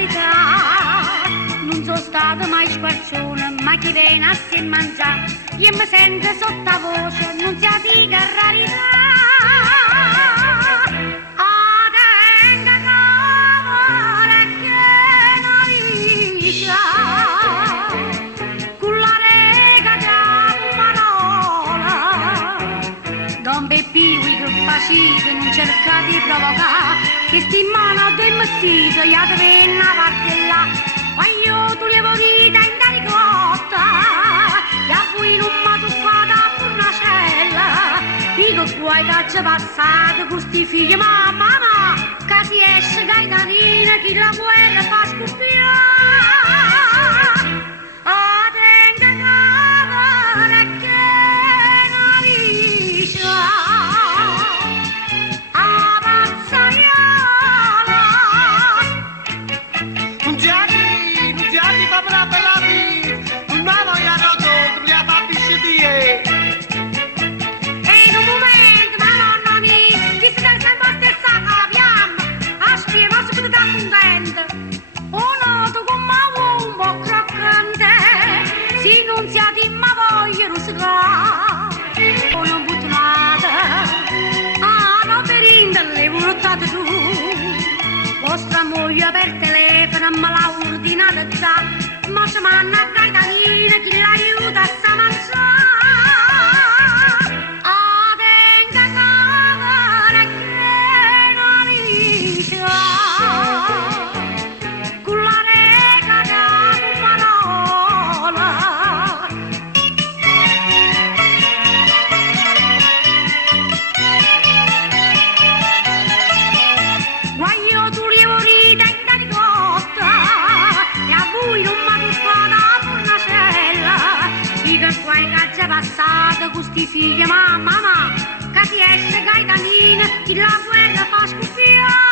verità, non sono stata mai squarcione, ma chi viene a si mangiare, io mi sento sottovoce, non si dica rarità. Adenga cavare che naviglia, con la rega della parola, Don Peppiwi che pacifica non cerca di provocare, che sti in mano a due mestiti, io te vengo a parte là, quando tu le volite in caricotta, e a voi non mi toccate a purnacella, dico che vuoi caccia passate con sti figli, mamma, che si esce Gaetanina, chi la guerra fa scoppiare. Adenga cavare che naviglia, vostra moglie per telefono me l'ha ordinata già, ma ci manna a Gaetanina chi l'aiuta a sta mangiare. Adenga cavare che naviglia, con la rega della parola. Guaglio tu li vorrite in caricotta, e a voi non mi toccate a purnacella, dico che quai caccia passata con sti figli, mamma, che si esce Gaetanina, chi la guerra fa scoppiare.